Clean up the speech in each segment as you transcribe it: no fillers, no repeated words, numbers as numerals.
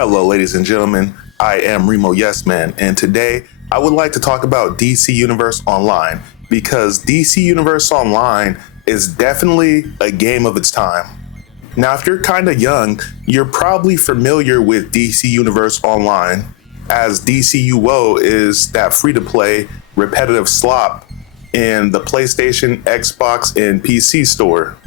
Hello, ladies and gentlemen. I am Remo Yes Man, and today I would like to talk about DC Universe Online because DC Universe Online is definitely a game of its time. Now, if you're kind of young, you're probably familiar with DC Universe Online, as DCUO is that free-to-play repetitive slop in the PlayStation, Xbox, and PC store.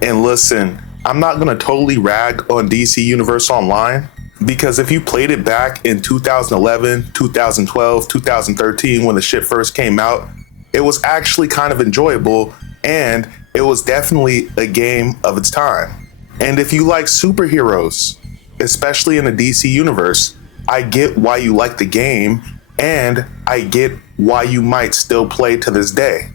And listen, I'm not going to totally rag on DC Universe Online, because if you played it back in 2011, 2012, 2013, when the shit first came out, it was actually kind of enjoyable, and it was definitely a game of its time. And if you like superheroes, especially in the DC universe, I get why you like the game, and I get why you might still play to this day.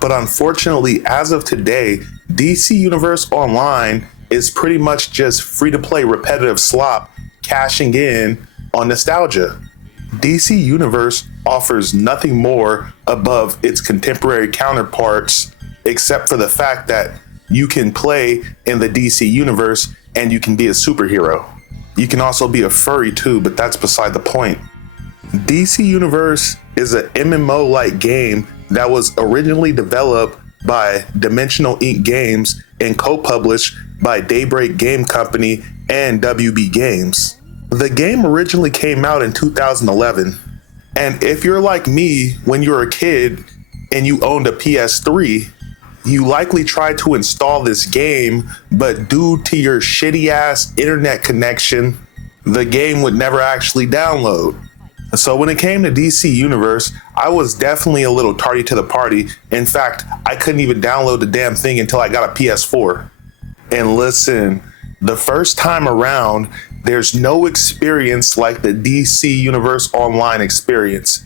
But unfortunately, as of today, DC Universe Online is pretty much just free-to-play repetitive slop cashing in on nostalgia. DC Universe offers nothing more above its contemporary counterparts, except for the fact that you can play in the DC Universe and you can be a superhero. You can also be a furry too, but that's beside the point. DC Universe is an MMO-like game that was originally developed by Dimensional Ink Games and co-published by Daybreak Game Company and WB Games. The game originally came out in 2011, and if you're like me when you were a kid and you owned a PS3, you likely tried to install this game, but due to your shitty ass internet connection, the game would never actually download. So when it came to DC Universe, I was definitely a little tardy to the party. In fact, I couldn't even download the damn thing until I got a PS4. And listen, the first time around, there's no experience like the DC Universe Online experience.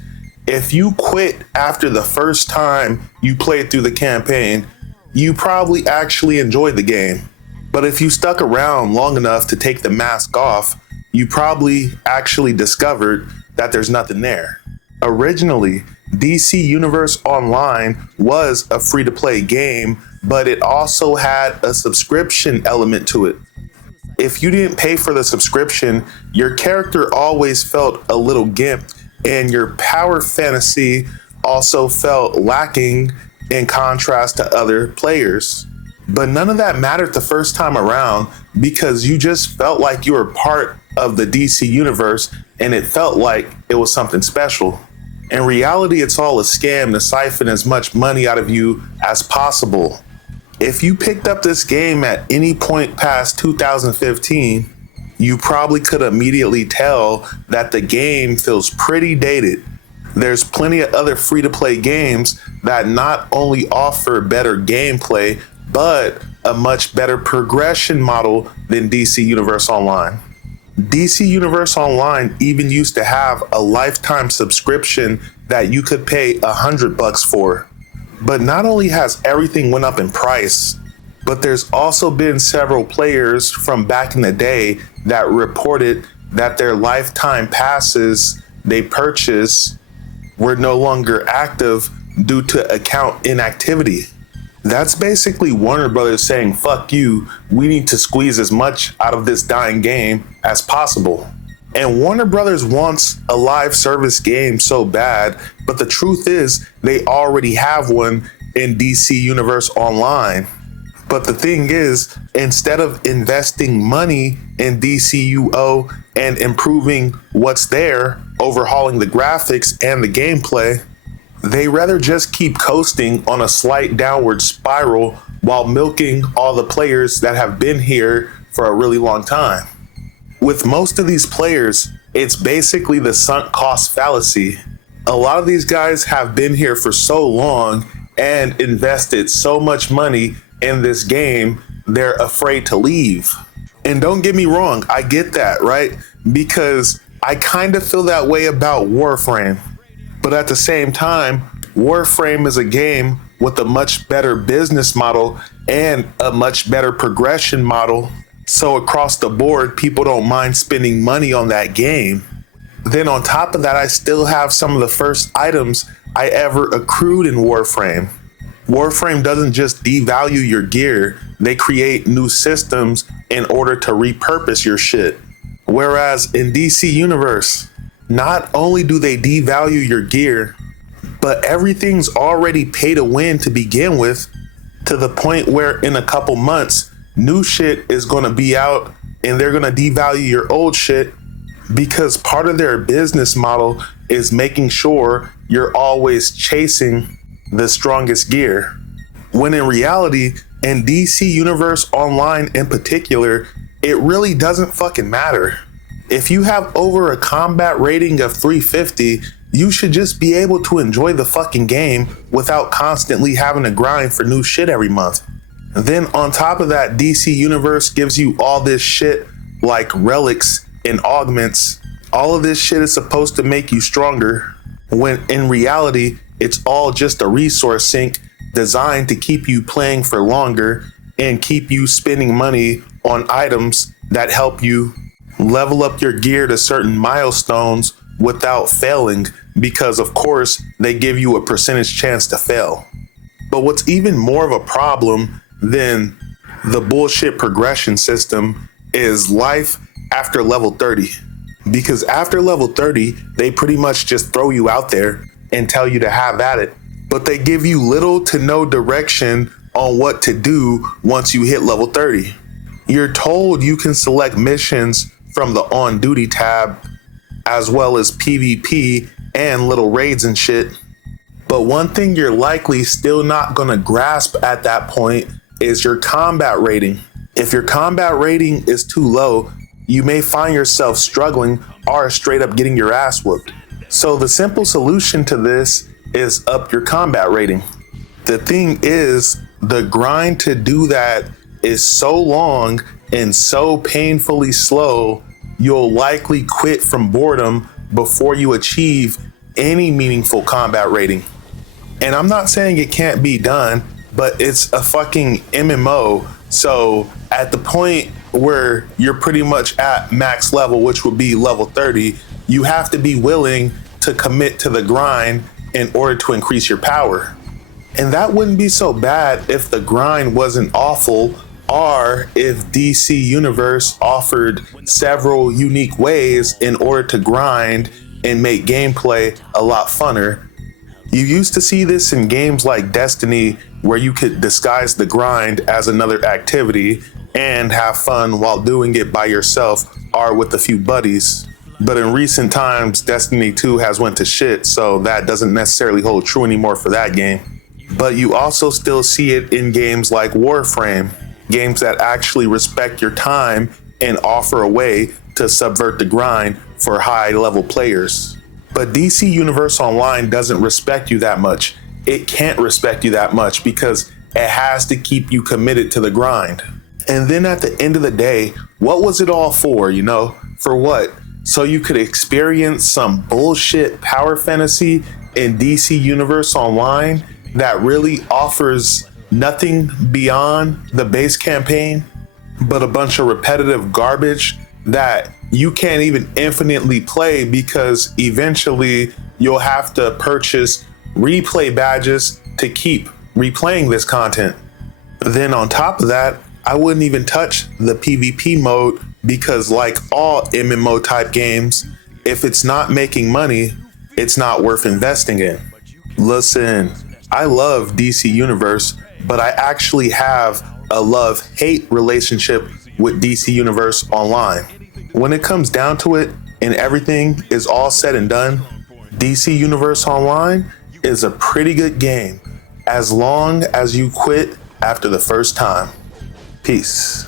If you quit after the first time you played through the campaign, you probably actually enjoyed the game. But if you stuck around long enough to take the mask off, you probably actually discovered that there's nothing there. Originally, DC Universe Online was a free-to-play game, but it also had a subscription element to it. If you didn't pay for the subscription, your character always felt a little gimped, and your power fantasy also felt lacking in contrast to other players. But none of that mattered the first time around, because you just felt like you were part of the DC universe and it felt like it was something special. In reality, it's all a scam to siphon as much money out of you as possible. If you picked up this game at any point past 2015, you probably could immediately tell that the game feels pretty dated. There's plenty of other free-to-play games that not only offer better gameplay, but a much better progression model than DC Universe Online. DC Universe Online even used to have a lifetime subscription that you could pay $100 for. But not only has everything went up in price, but there's also been several players from back in the day that reported that their lifetime passes they purchased were no longer active due to account inactivity. That's basically Warner Brothers saying, fuck you, we need to squeeze as much out of this dying game as possible. And Warner Brothers wants a live service game so bad, but the truth is they already have one in DC Universe Online. But the thing is, instead of investing money in DCUO and improving what's there, overhauling the graphics and the gameplay, they rather just keep coasting on a slight downward spiral while milking all the players that have been here for a really long time. With most of these players, it's basically the sunk cost fallacy. A lot of these guys have been here for so long and invested so much money in this game, they're afraid to leave. And don't get me wrong, I get that, right? Because I kind of feel that way about Warframe. But at the same time, Warframe is a game with a much better business model and a much better progression model. So across the board, people don't mind spending money on that game. Then on top of that, I still have some of the first items I ever accrued in Warframe. Warframe doesn't just devalue your gear, they create new systems in order to repurpose your shit. Whereas in DC Universe, not only do they devalue your gear, but everything's already pay to win to begin with, to the point where in a couple months, new shit is going to be out and they're going to devalue your old shit because part of their business model is making sure you're always chasing the strongest gear. When in reality, in DC Universe Online in particular, it really doesn't fucking matter. If you have over a combat rating of 350, you should just be able to enjoy the fucking game without constantly having to grind for new shit every month. Then on top of that, DC Universe gives you all this shit like relics and augments. All of this shit is supposed to make you stronger, when in reality, it's all just a resource sink designed to keep you playing for longer and keep you spending money on items that help you level up your gear to certain milestones without failing, because of course they give you a percentage chance to fail. But what's even more of a problem than the bullshit progression system is life after level 30. Because after level 30, they pretty much just throw you out there and tell you to have at it. But they give you little to no direction on what to do once you hit level 30. You're told you can select missions from the on duty tab, as well as PvP and little raids and shit. But one thing you're likely still not gonna grasp at that point is your combat rating. If your combat rating is too low, you may find yourself struggling or straight up getting your ass whooped. So the simple solution to this is up your combat rating. The thing is, the grind to do that is so long and so painfully slow, you'll likely quit from boredom before you achieve any meaningful combat rating. And I'm not saying it can't be done, but it's a fucking MMO. So at the point where you're pretty much at max level, which would be level 30, you have to be willing to commit to the grind in order to increase your power. And that wouldn't be so bad if the grind wasn't awful, or if DC Universe offered several unique ways in order to grind and make gameplay a lot funner. You used to see this in games like Destiny, where you could disguise the grind as another activity and have fun while doing it by yourself or with a few buddies. But in recent times, Destiny 2 has went to shit, so that doesn't necessarily hold true anymore for that game. But you also still see it in games like Warframe, games that actually respect your time and offer a way to subvert the grind for high level players. But DC Universe Online doesn't respect you that much. It can't respect you that much because it has to keep you committed to the grind. And then at the end of the day, what was it all for, you know? For what? So you could experience some bullshit power fantasy in DC Universe Online that really offers nothing beyond the base campaign, but a bunch of repetitive garbage that you can't even infinitely play because eventually you'll have to purchase replay badges to keep replaying this content. Then on top of that, I wouldn't even touch the PvP mode because, like all MMO type games, if it's not making money, it's not worth investing in. Listen, I love DC Universe, but I actually have a love-hate relationship with DC Universe Online. When it comes down to it and everything is all said and done, DC Universe Online is a pretty good game as long as you quit after the first time. Peace.